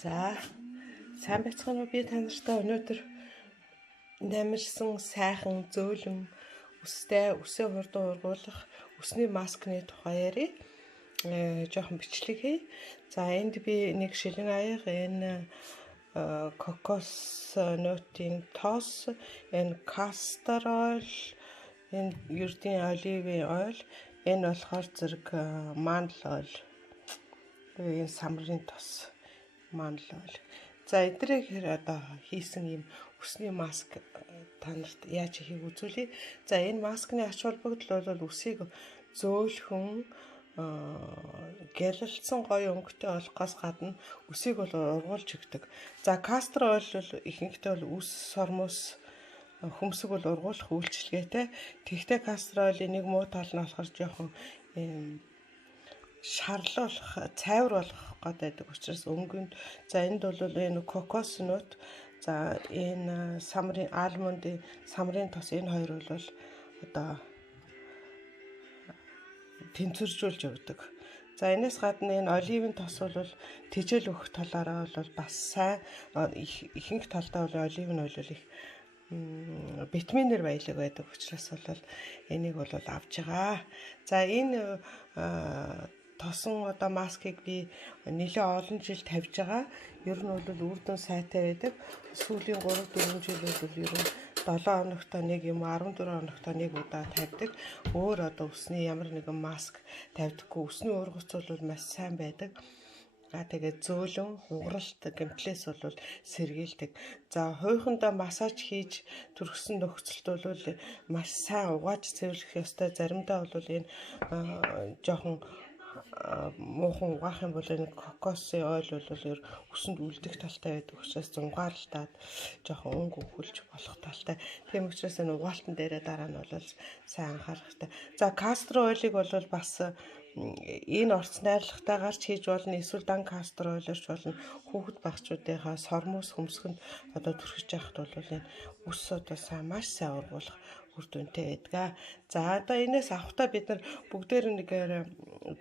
За сайн байцгаана уу? Би та нартай өнөөдөр намирсан сайхан зөөлөн үсээ хурдан ургуулах үсний маскны тухай ярив. Жоохон бичлэг хий. За энд би нэг шилэн аяга энэ кокос нөтийн тоос, энэ кастер ойл, энэ ердийн оливын ойл, энэ болохоор зэрэг мандал ойл. Энэ самрын тос мандал ойл. За эдрийг одоо хийсэн юм үсний маск та нарт яаж хийх үзүүлье. За энэ маскны ач холбогдол бол үсийг зөөлхөн гялалцсан гоё өнгөтэй болохоос гадна үсийг бол ургуулж өгдөг. За кастер ойл бол ихэнхдээ бол үс сормоос хөмсөг бол ургуулах үйлчилгээтэй. Тэгтээ кастер ойлын нэг муу тал нь болохоор жоохон шарлуулах, цайвар болгох гэдэг учраас өнгөнд за энд бол энэ кокос нут, за энэ самрын алмондын самрын тос, энэ хоёр бол одоо тэнцвэржүүлж өгдөг. За энэс гадна энэ оливын тос бол тэжээл өгөх талаараа бол бас сайн, ихэнх талдаа бол олив нь бол их витаминээр баялаг байдаг учраас бол энийг бол авч байгаа. За энэ тосон одоо маскыг би нэлээд олон жил тавьж байгаа. Ер нь бол үр дүн сайтай байдаг. Сүүлийн 3-4 жил бол ер нь 7 хоногтой нэг юм 14 хоногтой нэг удаа тавьдаг. Өөр одоо үсний ямар нэгэн маск тавьдаггүй. Үсний ургац бол маш сайн байдаг. Тэгээд зөөлөн хугаралт гэмтлээс бол сэргийлдэг. За хуйхандаа массаж хийж түргсэн нөхцөлд бол маш сайн угааж цэвэрлэх ёстой. Заримдаа бол энэ жоохон муухан угаах юм бол энэ кокосын ойл бол үсэнд үлдэх талтай байдаг учраас зунгаарлалтаад жоохон өнгө өхөлж болох талтай. Тийм учраас энэ угаалтан дээрээ дараа нь бол сайн анхаарах хэрэгтэй. За кастер ойлыг бол бас энэ орц найрлагатай гарч хийж болно. Эсвэл дан кастер ойлорч болно. Хүүхэд багчуудынхаа сормоос хөмсгөнд одоо түрхэж яхад бол энэ үс одоо маш сайн ургуулах үр дүнтэй байдаг. За одоо энэс авахтаа бид нар бүгдээр нэгээр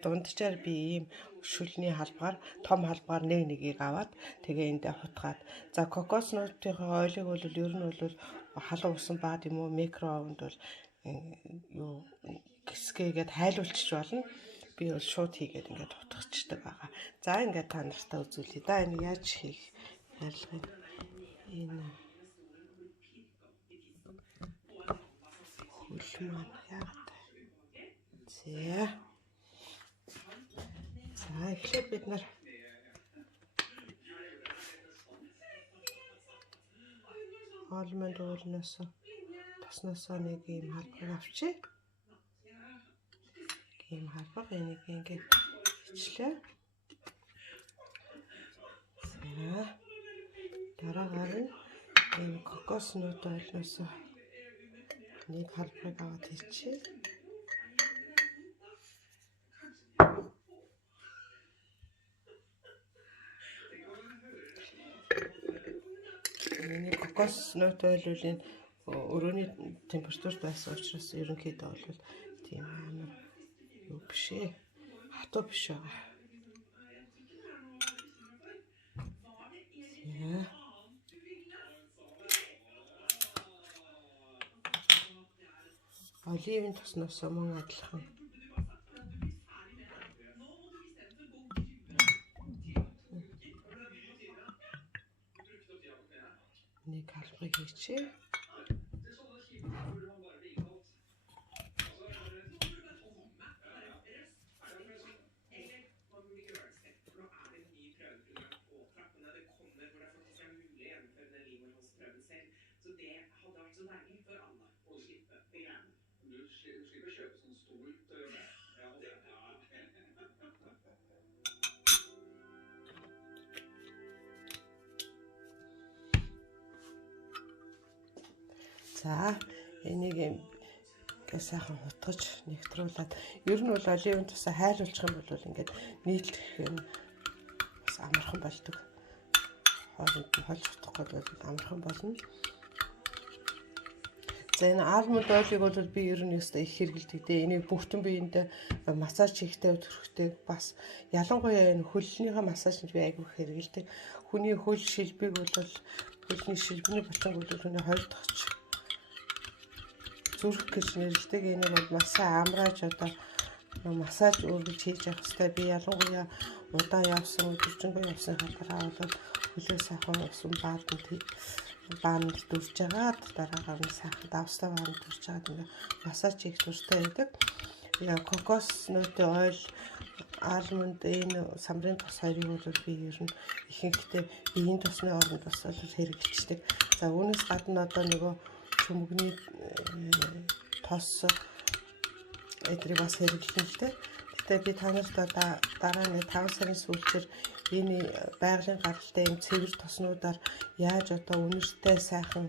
дунджаар би ийм шүлний халбаар, том халбаар нэгийг аваад тэгээ эндээ хутгаад. За кокос нутынхаа ойлыг бол ер нь бол халуун усан баад юм уу микро овнд бол юу гисгээгээд хайлуулчих болно. Би бол шууд хийгээд ингээд утгачдаг байгаа. За ингээд та нартай үзүүлье да. Энэ яаж хийх ярилцлагыг энэ хөл маань яагаад. За эхлээд бид нар алмонд уулнаас тосноосоо нэг юм халбар авчи. Ийм халбар энийг ингээд ичлээ. За дараагаар нь энэ кокос нут ойлноос нэг халбарыг аваад хийчихье. Энэ кокос нут ойл энэ өрөөний температурт байсан учраас ерөнхийдөө бол тийм амар юу биш ээ. Хатуу биш байгаа. Оливын тосноос мөн адилхан. Нэг халбарыг хийчихье. За энийг ингээд сайхан хутгаж нэвтрүүлээд ер нь бол оливын тусаа хайлуулчих юм бол ингээд нийтлэх юм бас амархан болдог. Хоолнд нь холж утахгүй бол амархан болно. За энэ алмонд ойлыг бол би ер нь өстой их хэрэгэлдэг дээ. Энийг бүгдэн биендээ массаж хийхдээ төрөхтэй бас ялангуяа энэ хөлнийхээ массажнд би айгүй хэрэгэлдэг. Хүний хөл шилбэг бол хөлний шилбэний булчинг бол хүний хоёр дахь зүрх гэж нэрлэдэг. Энийг бол маш сайн амрааж одоо массаж үргэлж хийж явах хэрэгтэй. Би ялангуяа удаан явсан, өдөржингөө явсан халаараа бол хөлөө сайхан усан баанд дүрж агаад дараагаар нь сайхан давстай баанд дүрж агаад ингээ массаж хийх тууштай байдаг. Яа кокос нөтэ ойл алмонд энэ самрын тос хоёрыг бол би ер нь ихэнхдээ биеийн тосны оронд бас бол хэрэгжилдэг. За үүнээс гадна одоо нөгөө чүмгний тос эдрийг бас хэрэглэн л дээ. Гэтэ би танарт дараа нь 5 сарын сүүлчээр энэ байгалийн гаралтай юм цэвэр тоснуудаар яаж одоо үнэртэй сайхан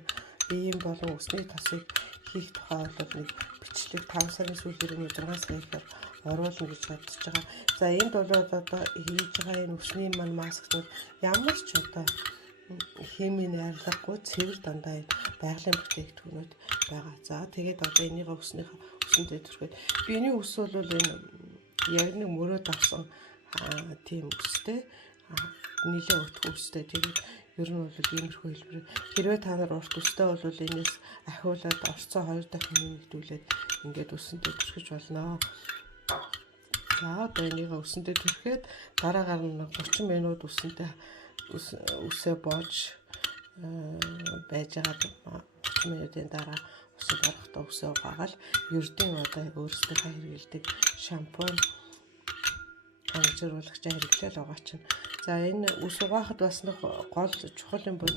биеийн болон өсний тосыг хийх тухай бол нэг бичлэг 5 сарын сүүлээр 6 сарын ихээр оруулна гэж бодож байгаа. За энд бол одоо хийж байгаа энэ өсний маань маскууд ямар ч одоо химийн арилгагүй цэвэр дандаа энэ байгалийн бүтээгдэхүүнүүд байгаа. За тэгээд одоо энийг өснөдөө төрөхөд би энэ ус бол энэ яг нэг мөрөөд авсан тийм үстэй нэлээ утга үстэй. Тэгээд ер нь бол иймэрхүү хэлбэр хэрвээ та нар урт үстэй бол энэс ахиулаад орцоо 2 дахин нэмэгдүүлээд ингээд үсэндээ төрхөж болно. За одоо энийг үсэндээ төрөхөд дараагаар нь 30 минут үсээ боож байж байгаа 30 минутын дараа усанд орохдоо үсээ угаагаад ердийн одоо өөрсдөө хэрэглэдэг шампунь ангижруулагч хэрэглээл байгаа чинь. За энэ ус угаахад бас нэг гол чухал юм бол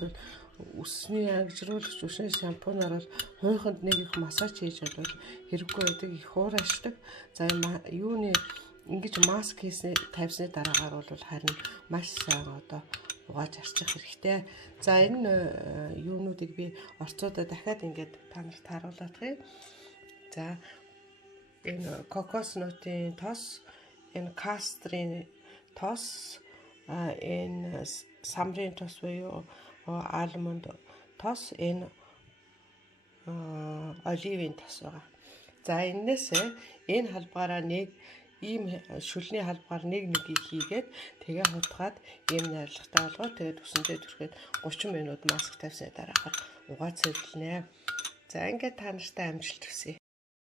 үсний ангижруулагч үсний шампунаар бол хуйханд нэг их массаж хийж бол хэрэггүй байдаг, их уурашдаг. За юуны ингэж маск хийсний тавьсны дараагаар бол харин маш сайн одоо угааж арчих хэрэгтэй. За энэ юунуудыг би орцуудаа дахиад ингээд та нарт харуулах юм. За энэ кокос нутын тос, энэ кастрын тос, энэ самрын тос буюу алмонд тос, энэ оливын тос байгаа. За энэс энэ халбаараа нэг ийм шүлний халбаар нэг хийгээд тэгээ хутгаад ийм найрлагатай болгоод тэгээд үсэндээ төрөхөд 30 минут маск тавьсны дараагаар угаа цэвэрлэнэ. За ингээд та нартай амжилт хүсье.